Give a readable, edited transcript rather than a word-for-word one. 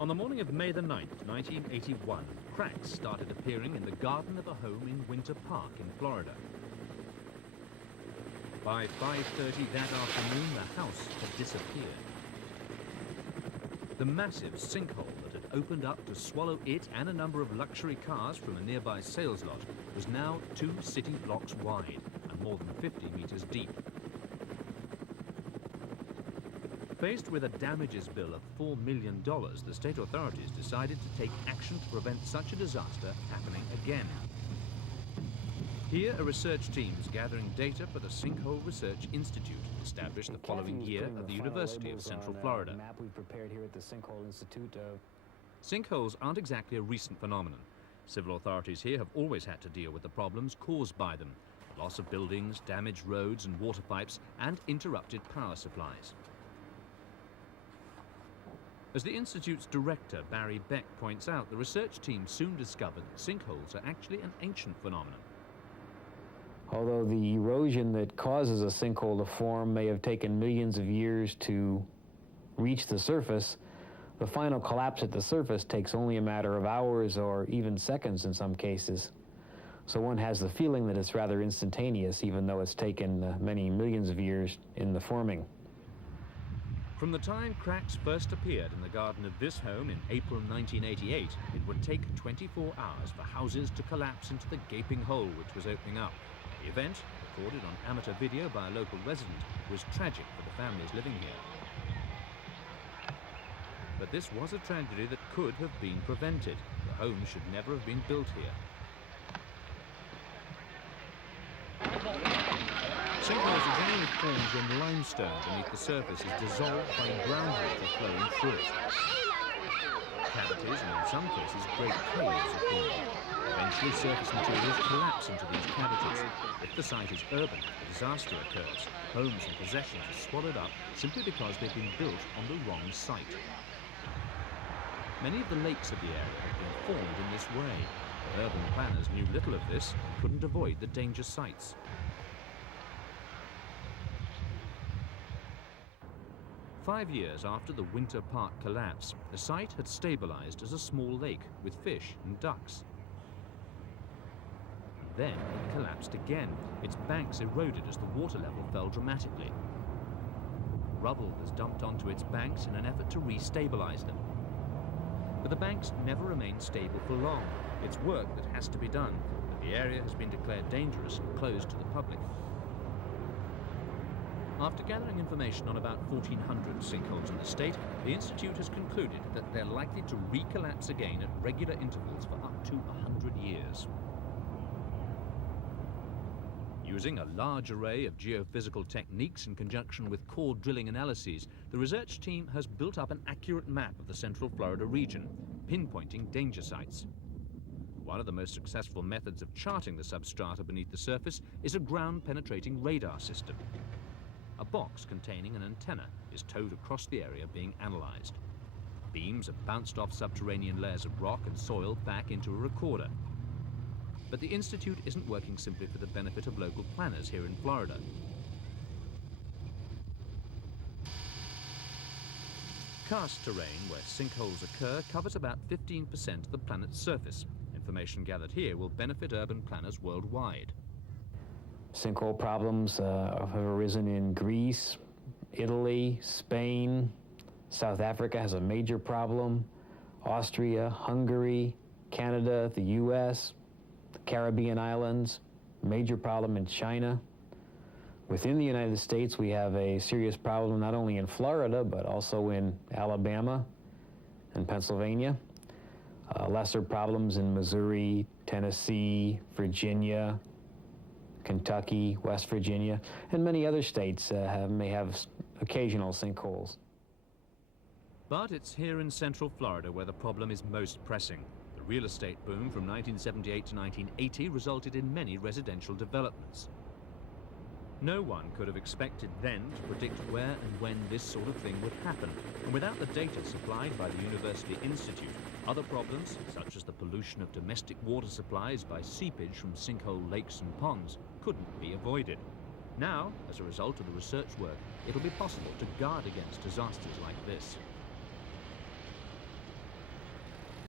On the morning of May the 9th, 1981, cracks started appearing in the garden of a home in Winter Park in Florida. By 5:30 that afternoon, the house had disappeared. The massive sinkhole that had opened up to swallow it and a number of luxury cars from a nearby sales lot was now 2 city blocks wide and more than 50 meters deep. Faced with a damages bill of $4 million, the state authorities decided to take action to prevent such a disaster happening again. Here, a research team is gathering data for the Sinkhole Research Institute, established the following year at the University of Central Florida. Map we've prepared here at the Sinkhole Institute. Sinkholes aren't exactly a recent phenomenon. Civil authorities here have always had to deal with the problems caused by them: loss of buildings, damaged roads and water pipes, and interrupted power supplies. As the Institute's director, Barry Beck, points out, the research team soon discovered that sinkholes are actually an ancient phenomenon. Although the erosion that causes a sinkhole to form may have taken millions of years to reach the surface, the final collapse at the surface takes only a matter of hours or even seconds in some cases. So one has the feeling that it's rather instantaneous, even though it's taken many millions of years in the forming. From the time cracks first appeared in the garden of this home in April 1988, it would take 24 hours for houses to collapse into the gaping hole which was opening up. The event, recorded on amateur video by a local resident, was tragic for the families living here. But this was a tragedy that could have been prevented. The home should never have been built here. Sinkholes are generally formed when limestone beneath the surface is dissolved by groundwater flowing through it. Cavities, and in some cases great caves, are formed. Eventually surface materials collapse into these cavities. If the site is urban, a disaster occurs. Homes and possessions are swallowed up simply because they've been built on the wrong site. Many of the lakes of the area have been formed in this way, but urban planners knew little of this and couldn't avoid the danger sites. Five years after the Winter Park collapse, the site had stabilised as a small lake with fish and ducks. Then it collapsed again. Its banks eroded as the water level fell dramatically. Rubble was dumped onto its banks in an effort to re-stabilise them. But the banks never remained stable for long. It's work that has to be done, but the area has been declared dangerous and closed to the public. After gathering information on about 1,400 sinkholes in the state, the Institute has concluded that they're likely to recollapse again at regular intervals for up to 100 years. Using a large array of geophysical techniques in conjunction with core drilling analyses, the research team has built up an accurate map of the Central Florida region, pinpointing danger sites. One of the most successful methods of charting the substrata beneath the surface is a ground-penetrating radar system. A box containing an antenna is towed across the area being analysed. Beams are bounced off subterranean layers of rock and soil back into a recorder. But the Institute isn't working simply for the benefit of local planners here in Florida. Karst terrain where sinkholes occur covers about 15% of the planet's surface. Information gathered here will benefit urban planners worldwide. Sinkhole problems have arisen in Greece, Italy, Spain. South Africa has a major problem. Austria, Hungary, Canada, the U.S., the Caribbean islands, major problem in China. Within the United States, we have a serious problem not only in Florida, but also in Alabama and Pennsylvania. Lesser problems in Missouri, Tennessee, Virginia, Kentucky, West Virginia, and many other states may have occasional sinkholes. But it's here in Central Florida where the problem is most pressing. The real estate boom from 1978 to 1980 resulted in many residential developments. No one could have expected then to predict where and when this sort of thing would happen, and without the data supplied by the University Institute, other problems, such as the pollution of domestic water supplies by seepage from sinkhole lakes and ponds, couldn't be avoided. Now, as a result of the research work, it'll be possible to guard against disasters like this.